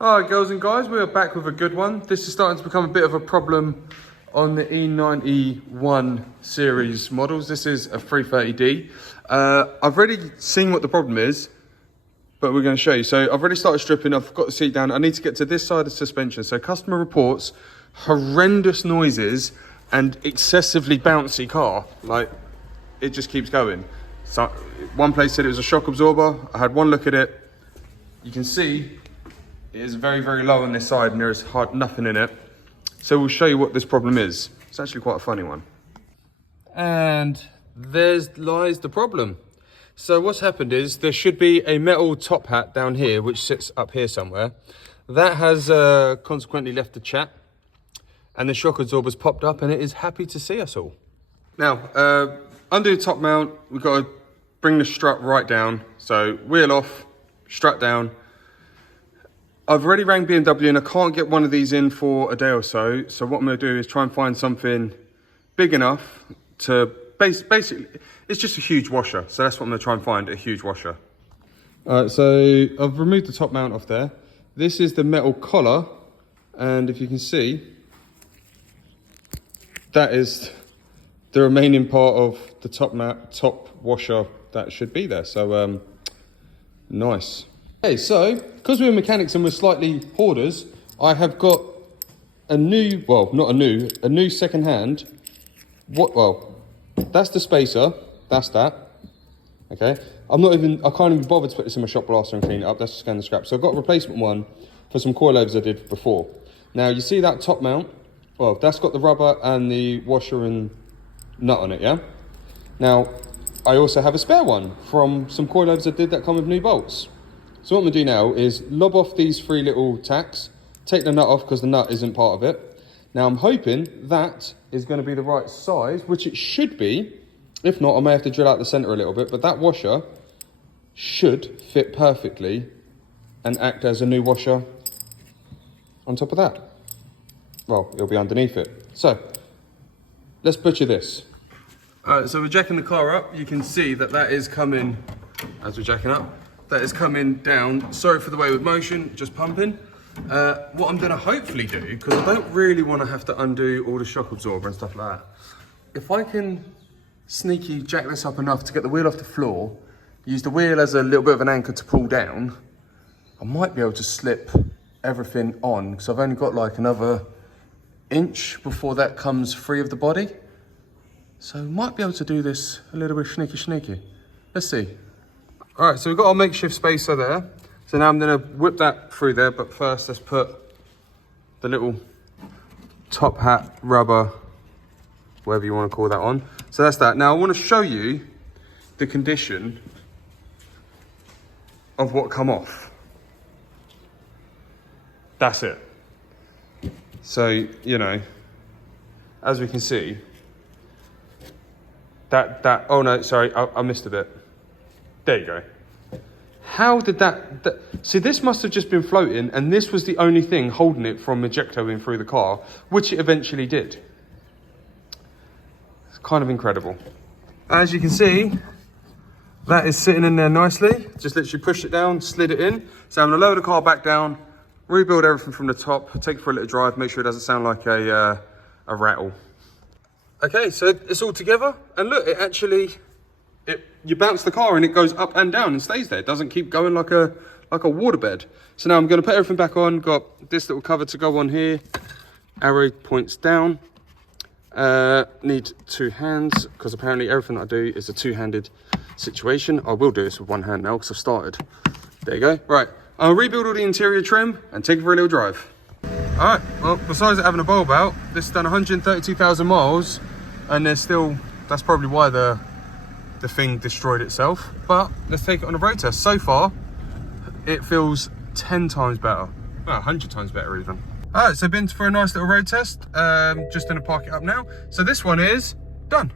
Alright girls and guys, we are back with a good one. This is starting to become a bit of a problem on the E91 series models. This is a 330D. I've already seen what the problem is, but we're going to show you. So I've already started stripping, I've got the seat down. I need to get to this side of suspension. So customer reports horrendous noises and excessively bouncy car. Like, it just keeps going. So one place said it was a shock absorber. I had one look at it. You can see it is very, very low on this side and there is nothing in it. So we'll show you what this problem is. It's actually quite a funny one. And there lies the problem. So what's happened is there should be a metal top hat down here, which sits up here somewhere. That has consequently left the chat and the shock absorber's popped up and it is happy to see us all. Now, under the top mount, we've got to bring the strut right down. So wheel off, strut down. I've already rang BMW and I can't get one of these in for a day or so. So what I'm going to do is try and find something big enough to basically, it's just a huge washer. So that's what I'm going to try and find, a huge washer. All right, so I've removed the top mount off there. This is the metal collar. And if you can see, that is the remaining part of the top washer that should be there. So nice. Okay, so because we're mechanics and we're slightly hoarders, I have got a new, well, not a new second-hand. Well, that's the spacer, that's that. Okay, I can't even bother to put this in my shop blaster and clean it up. That's just going to scrap. So I've got a replacement one for some coilovers I did before. Now you see that top mount? Well, that's got the rubber and the washer and nut on it, yeah? Now, I also have a spare one from some coilovers I did that come with new bolts. So what I'm going to do now is lob off these three little tacks, take the nut off because the nut isn't part of it. Now I'm hoping that is going to be the right size, which it should be. If not, I may have to drill out the center a little bit, but that washer should fit perfectly and act as a new washer on top of that. Well, it'll be underneath it. So let's butcher this. All right, so we're jacking the car up. You can see that that is coming, as we're jacking up, that is coming down. Sorry for the way with motion, just pumping. What I'm gonna hopefully do, because I don't really wanna have to undo all the shock absorber and stuff like that. If I can sneaky jack this up enough to get the wheel off the floor, use the wheel as a little bit of an anchor to pull down, I might be able to slip everything on, because I've only got like another inch before that comes free of the body. So might be able to do this a little bit sneaky. Let's see. All right, so we've got our makeshift spacer there. So now I'm gonna whip that through there, but first let's put the little top hat rubber, whatever you wanna call that on. So that's that. Now I wanna show you the condition of what come off. That's it. So, you know, as we can see, oh no, sorry, I missed a bit. There you go. How did that see, this must have just been floating and this was the only thing holding it from ejectoing through the car, which it eventually did. It's kind of incredible. As you can see, that is sitting in there nicely. Just literally pushed it down, slid it in. So I'm gonna lower the car back down, rebuild everything from the top, take it for a little drive, make sure it doesn't sound like a rattle. Okay, so it's all together, and look, it actually, you bounce the car and it goes up and down and stays there. It doesn't keep going like a waterbed. So now I'm going to put everything back on. Got this little cover to go on here. Arrow points down. Need two hands because apparently everything that I do is a two-handed situation. I will do this with one hand now because I've started. There you go. Right, I'll rebuild all the interior trim and take it for a little drive. All right, well, besides it having a bulb out, this has done 132,000 miles and there's still, that's probably why the thing destroyed itself. But let's take it on a road test. So far, it feels 10 times better. Well, 100 times better even. All right, so been for a nice little road test. Just gonna park it up now. So this one is done.